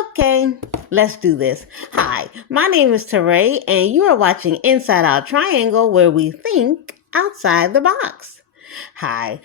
Okay, let's do this. Hi, my name is Teray, and you are watching Inside Out Triangle, where we think outside the box. Hi,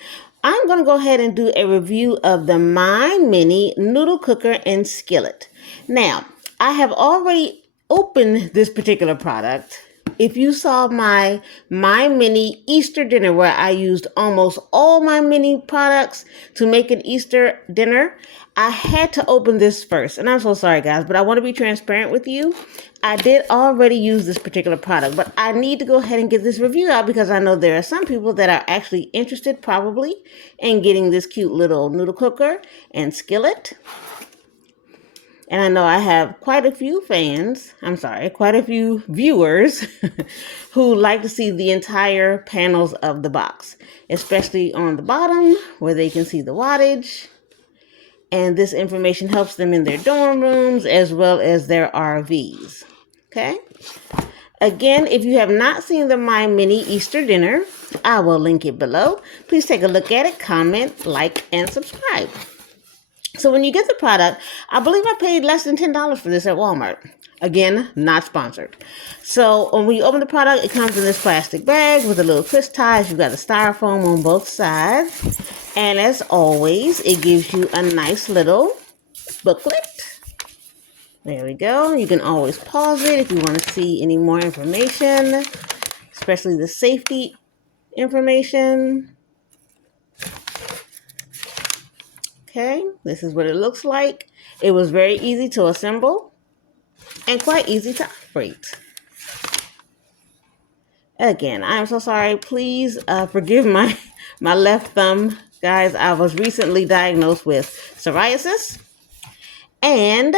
I'm going to go ahead and do a review of the MyMini Noodle Cooker and Skillet. Now, I have already opened this particular product. If you saw my mini Easter dinner where I used almost all my mini products to make an Easter dinner, I had to open this first. And I'm so sorry guys, but I want to be transparent with you. I did already use this particular product, but I need to go ahead and get this review out because I know there are some people that are actually interested probably in getting this cute little noodle cooker and skillet. And I know I have quite a few quite a few viewers who like to see the entire panels of the box, especially on the bottom where they can see the wattage. And this information helps them in their dorm rooms as well as their RVs. Okay? Again, if you have not seen the My Mini Easter Dinner, I will link it below. Please take a look at it, comment, like, and subscribe. So when you get the product, I believe I paid less than $10 for this at Walmart. Again, not sponsored. So when you open the product, it comes in this plastic bag with a little twist ties. You've got the styrofoam on both sides. And as always, it gives you a nice little booklet. There we go. You can always pause it if you want to see any more information, especially the safety information. Okay, this is what it looks like. It was very easy to assemble and quite easy to operate. Again, I'm so sorry. Please forgive my left thumb. Guys, I was recently diagnosed with psoriasis, and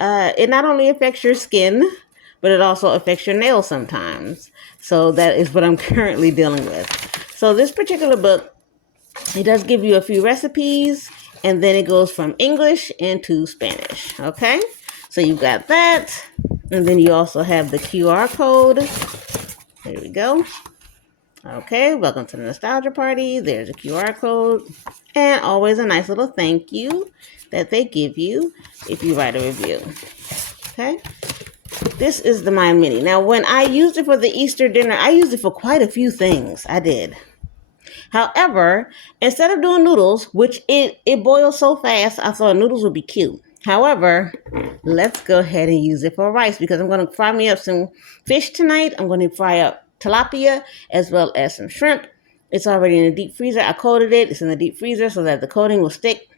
it not only affects your skin, but it also affects your nails sometimes. So that is what I'm currently dealing with. So this particular book, it does give you a few recipes, and then it goes from English into Spanish, okay? So you've got that, and then you also have the QR code. There we go. Okay, welcome to the nostalgia party. There's a QR code, and always a nice little thank you that they give you if you write a review. Okay, this is the My Mini. Now, when I used it for the Easter dinner, I used it for quite a few things. I did. However, instead of doing noodles, which it boils so fast, I thought noodles would be cute. However, let's go ahead and use it for rice because I'm going to fry me up some fish tonight. I'm going to fry up tilapia as well as some shrimp. It's already in the deep freezer. I coated it. It's in the deep freezer so that the coating will stick.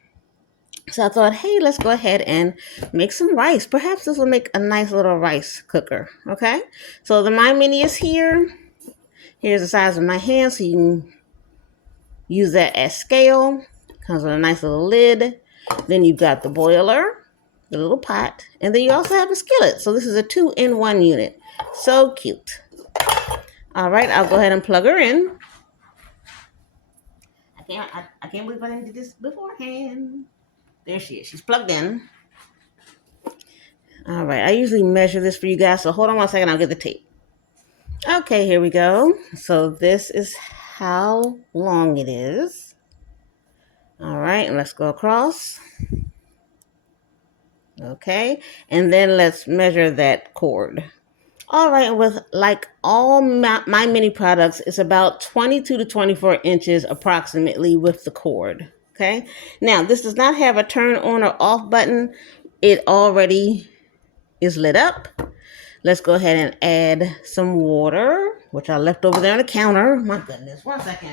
So I thought, hey, let's go ahead and make some rice. Perhaps this will make a nice little rice cooker. Okay. So the My Mini is here. Here's the size of my hand so you can use that as scale. Comes with a nice little lid. Then you've got the boiler, the little pot, and then you also have a skillet. So this is a 2-in-1 unit. So cute. All right, I'll go ahead and plug her in. I can't believe I didn't do this beforehand. There she is. She's plugged in. All right, I usually measure this for you guys, so hold on 1 second. I'll get the tape. Okay, here we go. So this is how long it is. All right, and let's go across. Okay, and then let's measure that cord. All right, with like all my mini products, it's about 22 to 24 inches approximately with the cord. Okay, now this does not have a turn on or off button. It already is lit up. Let's go ahead and add some water, which I left over there on the counter. My goodness, 1 second.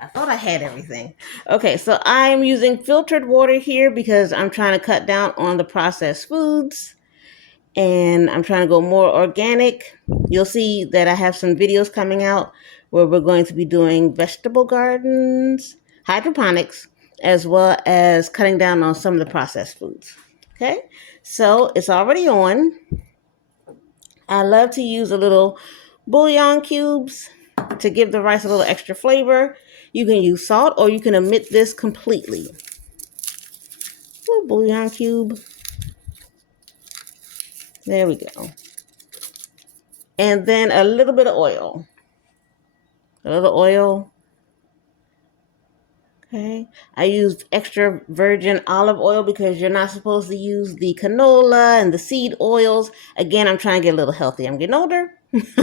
I thought I had everything. Okay, so I'm using filtered water here because I'm trying to cut down on the processed foods and I'm trying to go more organic. You'll see that I have some videos coming out where we're going to be doing vegetable gardens, hydroponics, as well as cutting down on some of the processed foods. Okay, so it's already on. I love to use a little bouillon cubes to give the rice a little extra flavor. You can use salt or you can omit this completely. Little bouillon cube. There we go. And then a little bit of oil. A little oil. Okay. I used extra virgin olive oil because you're not supposed to use the canola and the seed oils. Again, I'm trying to get a little healthy. I'm getting older.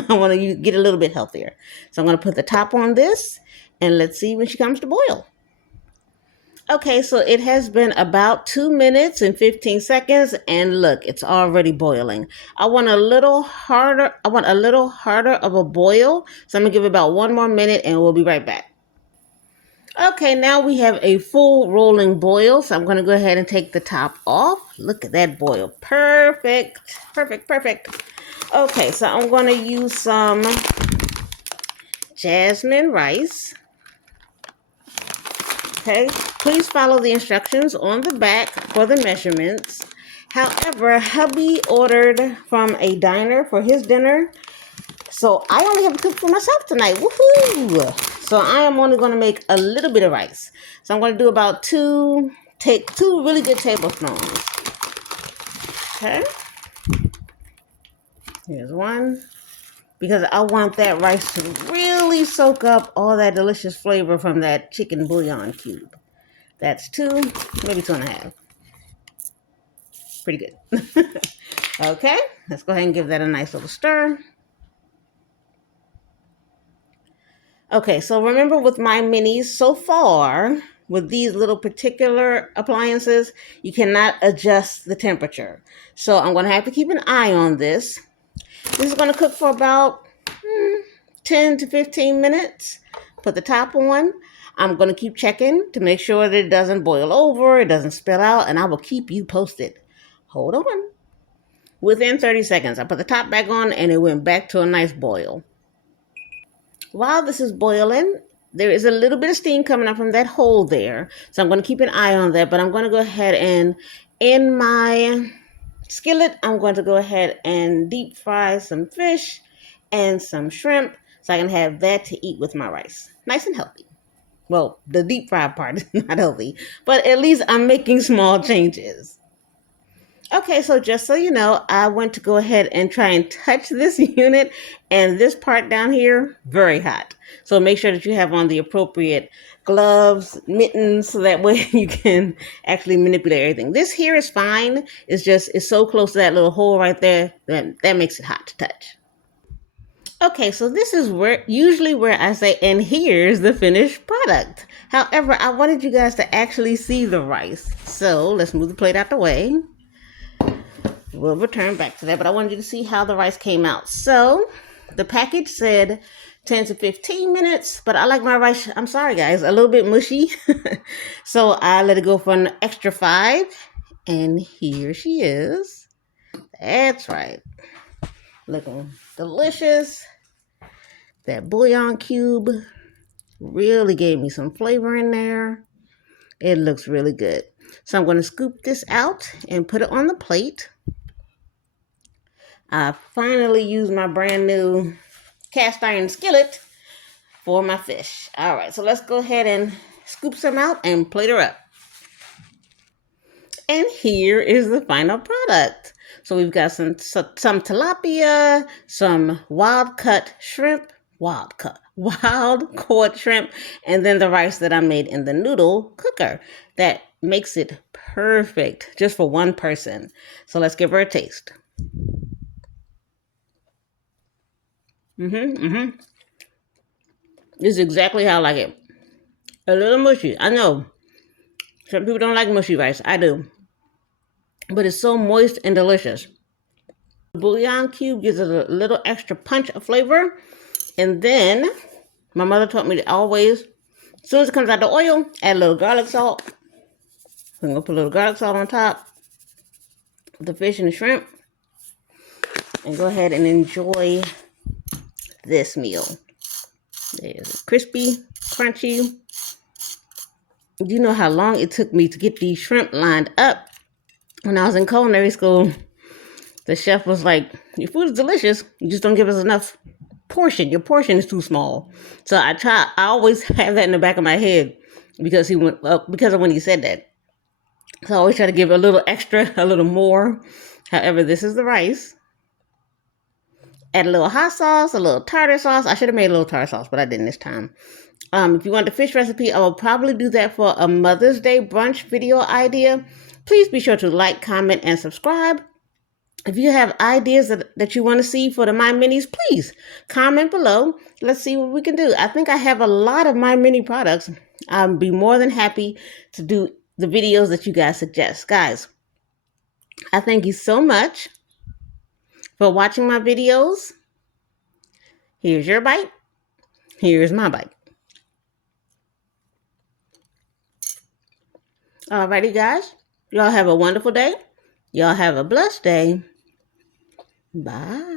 I want to get a little bit healthier. So I'm going to put the top on this and let's see when she comes to boil. Okay, so it has been about 2 minutes and 15 seconds and look, it's already boiling. I want a little harder of a boil. So I'm going to give it about 1 more minute and we'll be right back. Okay, now we have a full rolling boil, so I'm going to go ahead and take the top off. Look at that boil. Perfect. Perfect, perfect. Okay, so I'm going to use some jasmine rice. Okay, please follow the instructions on the back for the measurements. However, hubby ordered from a diner for his dinner, so I only have to cook for myself tonight. Woohoo! So I am only going to make a little bit of rice. So I'm going to do about two really good tablespoons. Okay. Here's one. Because I want that rice to really soak up all that delicious flavor from that chicken bouillon cube. That's 2, maybe 2.5. Pretty good. Okay, let's go ahead and give that a nice little stir. Okay, so remember with my minis so far, with these little particular appliances, you cannot adjust the temperature. So I'm going to have to keep an eye on this. This is going to cook for about 10 to 15 minutes. Put the top on. I'm going to keep checking to make sure that it doesn't boil over, it doesn't spill out, and I will keep you posted. Hold on. Within 30 seconds, I put the top back on and it went back to a nice boil. While this is boiling, there is a little bit of steam coming up from that hole there. So I'm going to keep an eye on that, but I'm going to go ahead and in my skillet, I'm going to go ahead and deep fry some fish and some shrimp so I can have that to eat with my rice. Nice and healthy. Well, the deep fried part is not healthy, but at least I'm making small changes. Okay, so just so you know, I went to go ahead and try and touch this unit, and this part down here, very hot. So make sure that you have on the appropriate gloves, mittens, so that way you can actually manipulate everything. This here is fine. It's so close to that little hole right there that makes it hot to touch. Okay, so this is usually where I say, and here's the finished product. However, I wanted you guys to actually see the rice. So let's move the plate out the way. We'll return back to that, but I wanted you to see how the rice came out. So the package said 10 to 15 minutes, but I like my rice, I'm sorry guys, a little bit mushy. So I let it go for an extra 5, and here she is. That's right. Looking delicious. That bouillon cube really gave me some flavor in there. It looks really good. So I'm going to scoop this out and put it on the plate. I finally used my brand new cast iron skillet for my fish. All right, so let's go ahead and scoop some out and plate her up. And here is the final product. So we've got some tilapia, some wild caught shrimp, wild caught shrimp, and then the rice that I made in the noodle cooker. That makes it perfect just for one person. So let's give her a taste. This is exactly how I like it. A little mushy. I know. Some people don't like mushy rice. I do. But it's so moist and delicious. The bouillon cube gives it a little extra punch of flavor. And then, my mother taught me to always, as soon as it comes out the oil, add a little garlic salt. I'm going to put a little garlic salt on top of the fish and the shrimp. And go ahead and enjoy this meal. There's crispy, crunchy. Do you know how long it took me to get these shrimp lined up? When I was in culinary school, the chef was like, your food is delicious, you just don't give us enough portion. Your portion is too small. So I always have that in the back of my head because of when he said that. So I always try to give a little extra, a little more. However, this is the rice. Add a little hot sauce, a little tartar sauce. I should have made a little tartar sauce, but I didn't this time. If you want the fish recipe, I will probably do that for a Mother's Day brunch video idea. Please be sure to like, comment, and subscribe. If you have ideas that you want to see for the My Minis, please comment below. Let's see what we can do. I think I have a lot of My Mini products. I'll be more than happy to do the videos that you guys suggest. Guys, I thank you so much for watching my videos. Here's your bite. Here's my bite. Alrighty, guys. Y'all have a wonderful day. Y'all have a blessed day. Bye.